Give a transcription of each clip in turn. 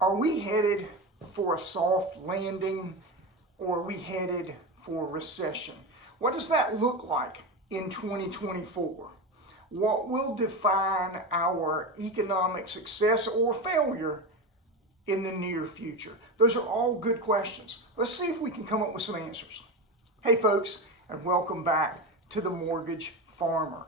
Are we headed for a soft landing, or are we headed for a recession? What does that look like in 2024? What will define our economic success or failure in the near future? Those are all good questions. Let's see if we can come up with some answers. Hey folks, and welcome back to The Mortgage Farmer.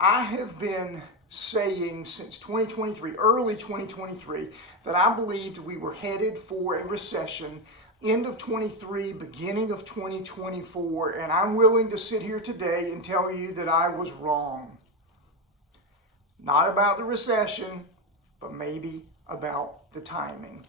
I have been saying since 2023, early 2023, that I believed we were headed for a recession end of 23, beginning of 2024, and I'm willing to sit here today and tell you that I was wrong. Not about the recession, but maybe about the timing.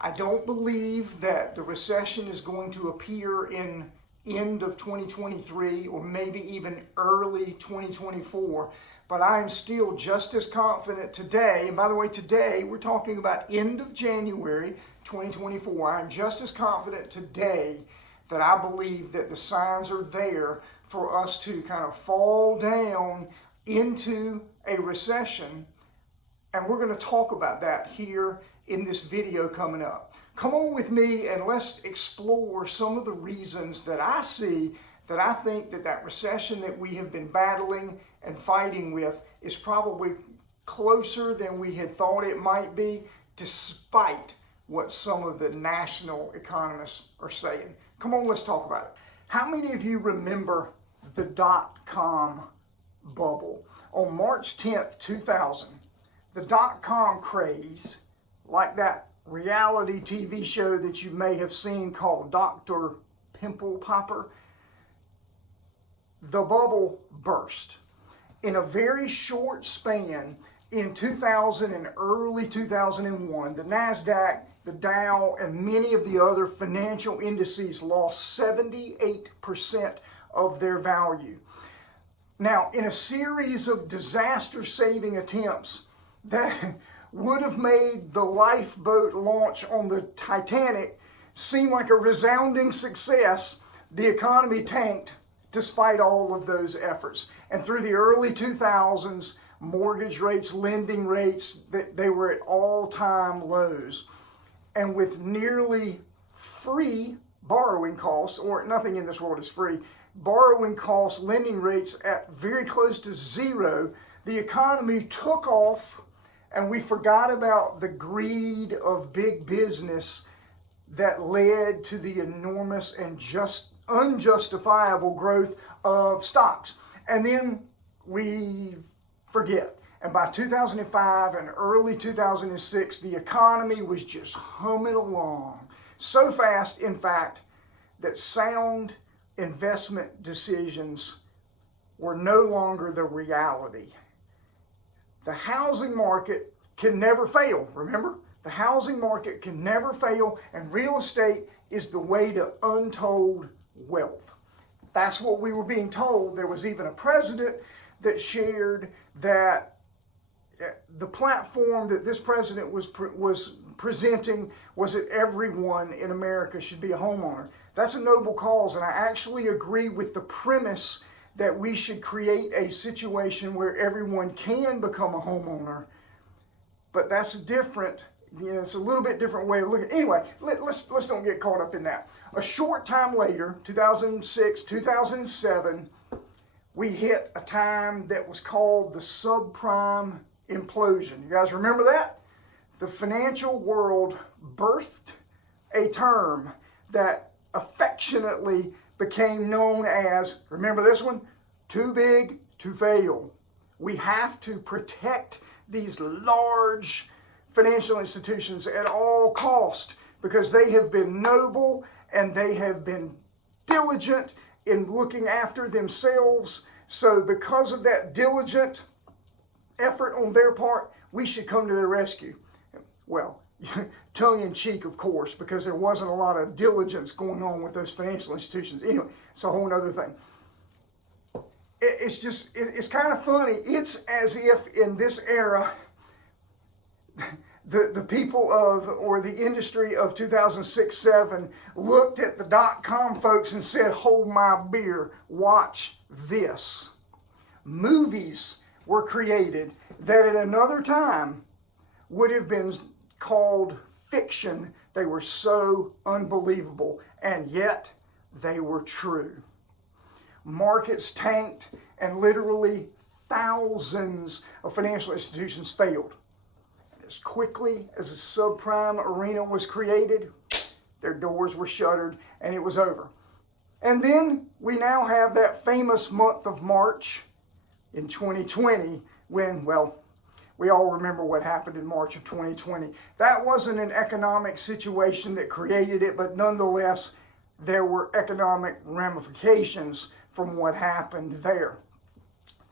I don't believe that the recession is going to appear in end of 2023 or maybe even early 2024, but I am still just as confident today. And by the way, today we're talking about end of January 2024. I'm just as confident today that I believe that the signs are there for us to kind of fall down into a recession, and we're going to talk about that here in this video coming up. Come on with me and let's explore some of the reasons that I see that I think that recession that we have been battling and fighting with is probably closer than we had thought it might be, despite what some of the national economists are saying. Come on, let's talk about it. How many of you remember the dot-com bubble? On March 10th, 2000, the dot-com craze, like that reality TV show that you may have seen called Dr. Pimple Popper, the bubble burst. In a very short span, in 2000 and early 2001, the NASDAQ, the Dow, and many of the other financial indices lost 78% of their value. Now, in a series of disaster-saving attempts that would have made the lifeboat launch on the Titanic seem like a resounding success, the economy tanked despite all of those efforts. And through the early 2000s, mortgage rates, lending rates, they were at all-time lows. And with nearly free borrowing costs, or nothing in this world is free, borrowing costs, lending rates at very close to zero, the economy took off, and we forgot about the greed of big business that led to the enormous and unjustifiable growth of stocks. And then we forget. And by 2005 and early 2006, the economy was just humming along. So fast, in fact, that sound investment decisions were no longer the reality. The housing market can never fail, remember? The housing market can never fail, and real estate is the way to untold wealth. That's what we were being told. There was even a president that shared that the platform that this president was presenting was that everyone in America should be a homeowner. That's a noble cause, and I actually agree with the premise that we should create a situation where everyone can become a homeowner. But that's different. It's a little bit different way of looking. Anyway, let's don't get caught up in that. A short time later, 2006, 2007, we hit a time that was called the subprime implosion. You guys remember that? The financial world birthed a term that affectionately became known as, remember this one? Too big to fail. We have to protect these large financial institutions at all cost because they have been noble and they have been diligent in looking after themselves. So because of that diligent effort on their part, we should come to their rescue. Well, tongue-in-cheek, of course, because there wasn't a lot of diligence going on with those financial institutions. Anyway, it's a whole other thing. It's kind of funny. It's as if in this era, the people of, or the industry of 2006-07 looked at the dot-com folks and said, hold my beer, watch this. Movies were created that at another time would have been called fiction. They were so unbelievable, and yet they were true. Markets tanked, and literally thousands of financial institutions failed. As quickly as the subprime arena was created, their doors were shuttered and it was over. And then we now have that famous month of March in 2020 when, well, we all remember what happened in March of 2020. That wasn't an economic situation that created it, but nonetheless, there were economic ramifications from what happened there.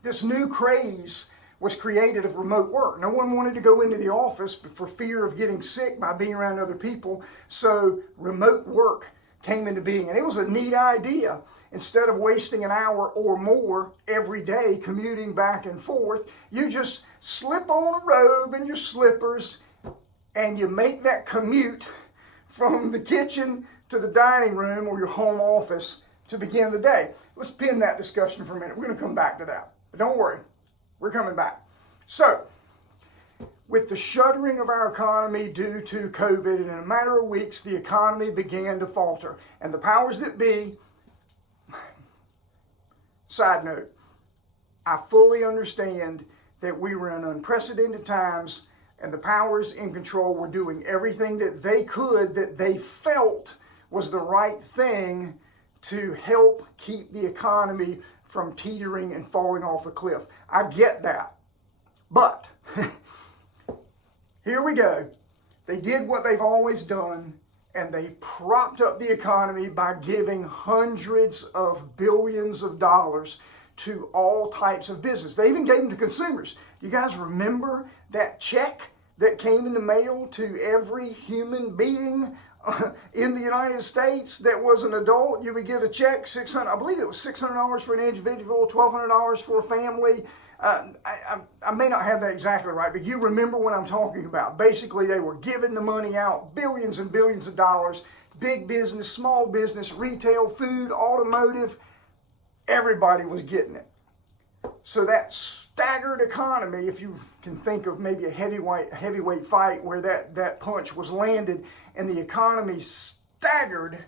This new craze was created of remote work. No one wanted to go into the office for fear of getting sick by being around other people, so remote work came into being. And it was a neat idea. Instead of wasting an hour or more every day commuting back and forth, you just slip on a robe and your slippers and you make that commute from the kitchen to the dining room or your home office to begin the day. Let's pin that discussion for a minute. We're going to come back to that. But don't worry, we're coming back. So, with the shuttering of our economy due to COVID, and in a matter of weeks, the economy began to falter. And the powers that be, side note, I fully understand that we were in unprecedented times, and the powers in control were doing everything that they could, that they felt was the right thing to help keep the economy from teetering and falling off a cliff. I get that. But here we go. They did what they've always done, and they propped up the economy by giving hundreds of billions of dollars to all types of business. They even gave them to consumers. You guys remember that check that came in the mail to every human being in the United States that was an adult? You would get a check, I believe it was $600 for an individual, $1,200 for a family. I may not have that exactly right, but you remember what I'm talking about. Basically, they were giving the money out, billions and billions of dollars, big business, small business, retail, food, automotive, everybody was getting it. So that staggered economy, if you can think of maybe a heavyweight fight where that punch was landed and the economy staggered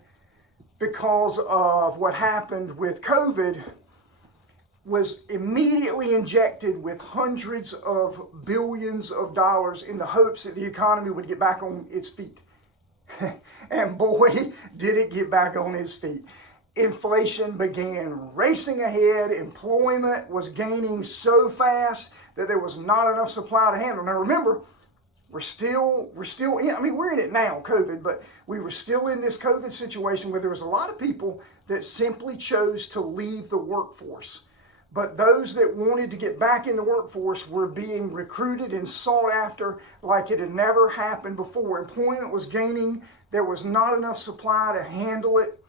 because of what happened with COVID, was immediately injected with hundreds of billions of dollars in the hopes that the economy would get back on its feet. And boy, did it get back on its feet. Inflation began racing ahead. Employment was gaining so fast that there was not enough supply to handle. Now remember, we're still in, we're in it now, COVID, but we were still in this COVID situation where there was a lot of people that simply chose to leave the workforce. But those that wanted to get back in the workforce were being recruited and sought after like it had never happened before. Employment was gaining. There was not enough supply to handle it.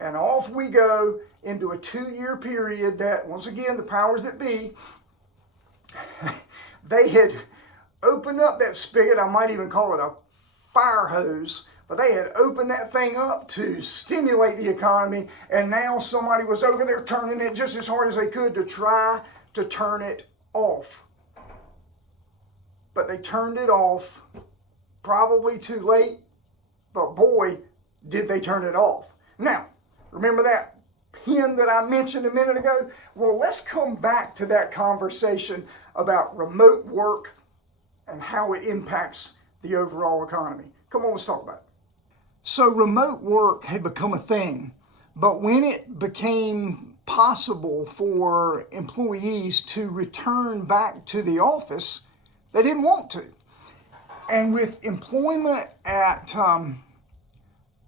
And off we go into a 2-year period that, once again, the powers that be, they had opened up that spigot. I might even call it a fire hose. But they had opened that thing up to stimulate the economy, and now somebody was over there turning it just as hard as they could to try to turn it off. But they turned it off probably too late, but boy, did they turn it off. Now, remember that pin that I mentioned a minute ago? Well, let's come back to that conversation about remote work and how it impacts the overall economy. Come on, let's talk about it. So remote work had become a thing, but when it became possible for employees to return back to the office, they didn't want to. And with employment at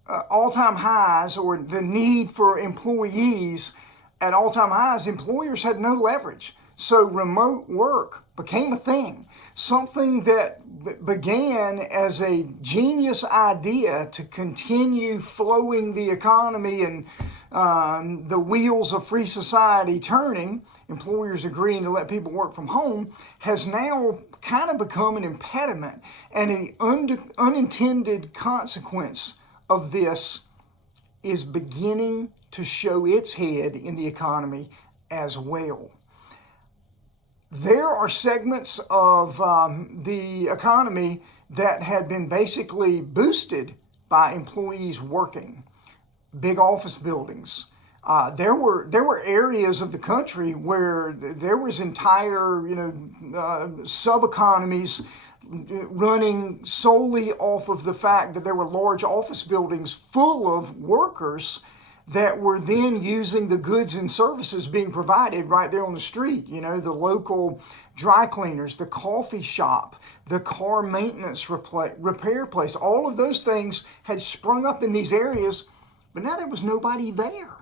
all-time highs, or the need for employees at all-time highs, employers had no leverage. So remote work became a thing, something that began as a genius idea to continue flowing the economy and the wheels of free society turning, employers agreeing to let people work from home, has now kind of become an impediment. And an unintended consequence of this is beginning to show its head in the economy as well. There are segments of the economy that had been basically boosted by employees working. Big office buildings. There were areas of the country where there was entire sub economies running solely off of the fact that there were large office buildings full of workers that were then using the goods and services being provided right there on the street. The local dry cleaners, the coffee shop, the car maintenance repair place, all of those things had sprung up in these areas, but now there was nobody there.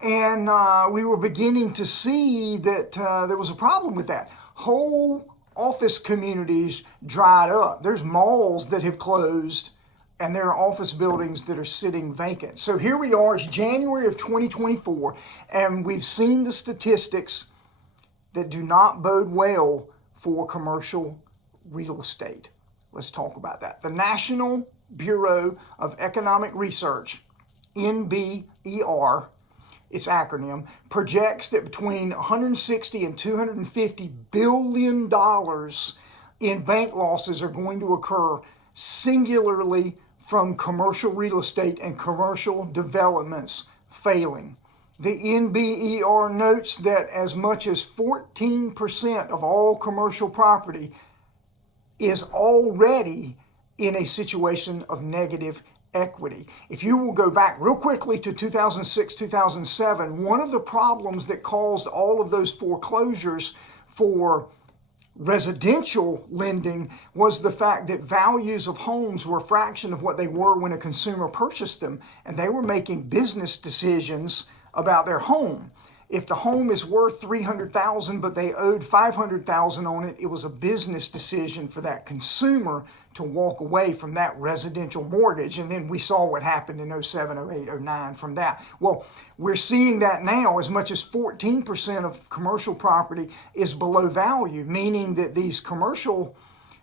And we were beginning to see that there was a problem with that. Whole office communities dried up. There's malls that have closed, and there are office buildings that are sitting vacant. So here we are, it's January of 2024, and we've seen the statistics that do not bode well for commercial real estate. Let's talk about that. The National Bureau of Economic Research, NBER, its acronym, projects that between 160 and 250 billion dollars in bank losses are going to occur singularly from commercial real estate and commercial developments failing. The NBER notes that as much as 14% of all commercial property is already in a situation of negative equity. If you will go back real quickly to 2006, 2007, one of the problems that caused all of those foreclosures for residential lending was the fact that values of homes were a fraction of what they were when a consumer purchased them, and they were making business decisions about their home. If the home is worth $300,000 but they owed $500,000 on it, it was a business decision for that consumer to walk away from that residential mortgage. And then we saw what happened in 07, 08, 09 from that. Well, we're seeing that now. As much as 14% of commercial property is below value, meaning that these commercial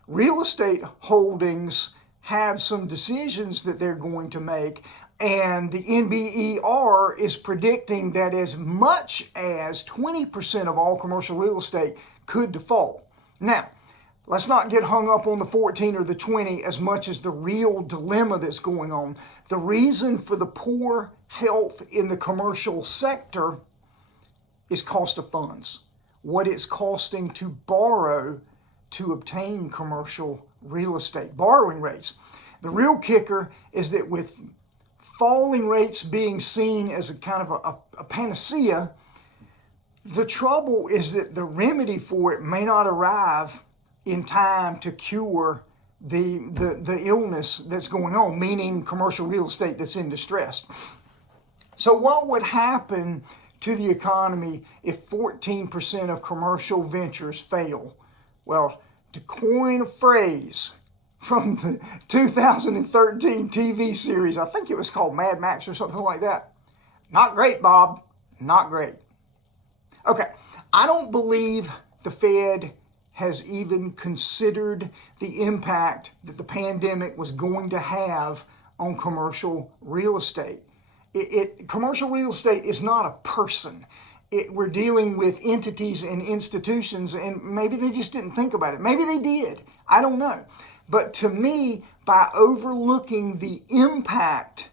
real estate holdings have some decisions that they're going to make. And the NBER is predicting that as much as 20% of all commercial real estate could default. Now, let's not get hung up on the 14 or the 20 as much as the real dilemma that's going on. The reason for the poor health in the commercial sector is cost of funds. What it's costing to borrow to obtain commercial real estate, borrowing rates. The real kicker is that with falling rates being seen as a kind of a panacea, the trouble is that the remedy for it may not arrive in time to cure the illness that's going on, meaning commercial real estate that's in distress. So what would happen to the economy if 14% of commercial ventures fail? Well, to coin a phrase from the 2013 TV series, I think it was called Mad Max or something like that. Not great, Bob. Not great. Okay, I don't believe the Fed has even considered the impact that the pandemic was going to have on commercial real estate. Commercial real estate is not a person. We're dealing with entities and institutions, and maybe they just didn't think about it. Maybe they did. I don't know. But to me, by overlooking the impact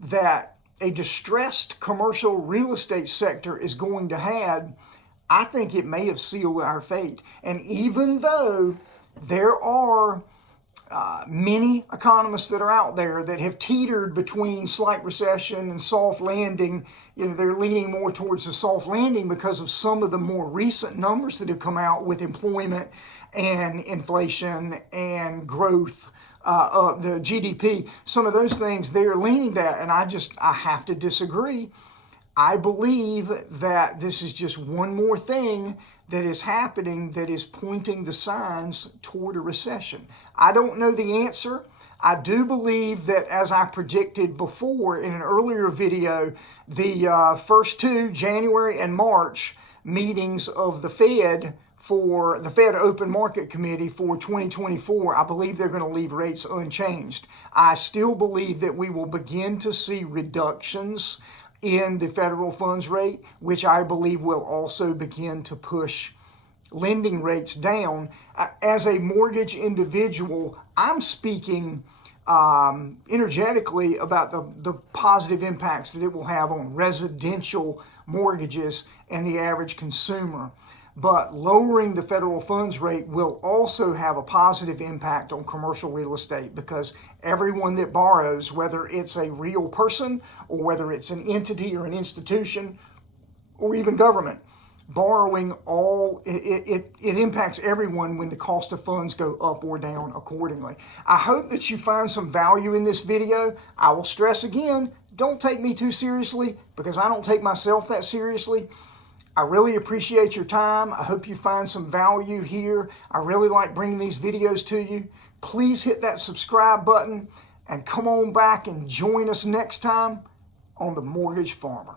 that a distressed commercial real estate sector is going to have, I think it may have sealed our fate. And even though there are many economists that are out there that have teetered between slight recession and soft landing, they're leaning more towards the soft landing because of some of the more recent numbers that have come out with employment and inflation and growth of the GDP. Some of those things, they're leaning that, and I have to disagree. I believe that this is just one more thing that is happening that is pointing the signs toward a recession. I don't know the answer. I do believe that, as I predicted before in an earlier video, the first two, January and March, meetings of the Fed for the Fed Open Market Committee for 2024, I believe they're going to leave rates unchanged. I still believe that we will begin to see reductions in the federal funds rate, which I believe will also begin to push lending rates down. As a mortgage individual, I'm speaking energetically about the positive impacts that it will have on residential mortgages and the average consumer. But lowering the federal funds rate will also have a positive impact on commercial real estate, because everyone that borrows, whether it's a real person or whether it's an entity or an institution or even government, borrowing it impacts everyone when the cost of funds go up or down accordingly. I hope that you find some value in this video. I will stress again, don't take me too seriously, because I don't take myself that seriously. I really appreciate your time. I hope you find some value here. I really like bringing these videos to you. Please hit that subscribe button and come on back and join us next time on The Mortgage Farmer.